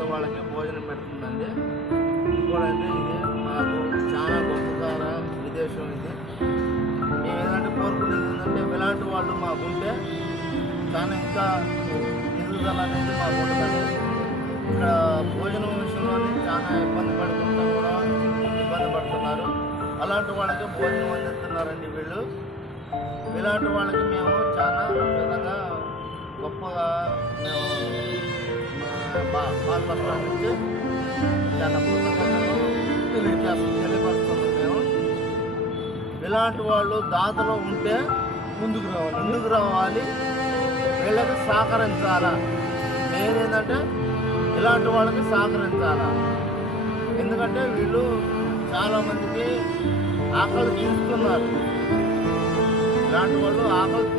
పేదవాళ్ళకి భోజనం పెడుతుందండి. ఇంకోటంటే ఇది మాకు చాలా గొప్పకార విదేశం ఇది. మేము ఏదంటే కోరుకునేది ఏంటంటే ఇలాంటి వాళ్ళు మాకుంటే చాలా ఇంకా ఎదుగుదల అనేది మాకు ఉంటుందండి. ఇక్కడ భోజనం విషయంలోనే చాలా ఇబ్బంది పడుతున్నారు. అలాంటి వాళ్ళకి భోజనం అందిస్తున్నారండి వీళ్ళు. ఇలాంటి వాళ్ళకి మేము చాలా విధంగా గొప్పగా మేము పాత బస్ స్టాండ్ నుంచి చాలా కృతజ్ఞతలు తెలియపరుస్తున్నాం. మేము ఇలాంటి వాళ్ళు దాతలో ఉంటే ముందుకు రావాలి, వీళ్ళకి సహకరించాలా. నేనేంటంటే ఇలాంటి వాళ్ళకి సహకరించాలా. ఎందుకంటే వీళ్ళు చాలామందికి ఆకలి తీరుస్తున్నారు. ఇలాంటి వాళ్ళు ఆకలి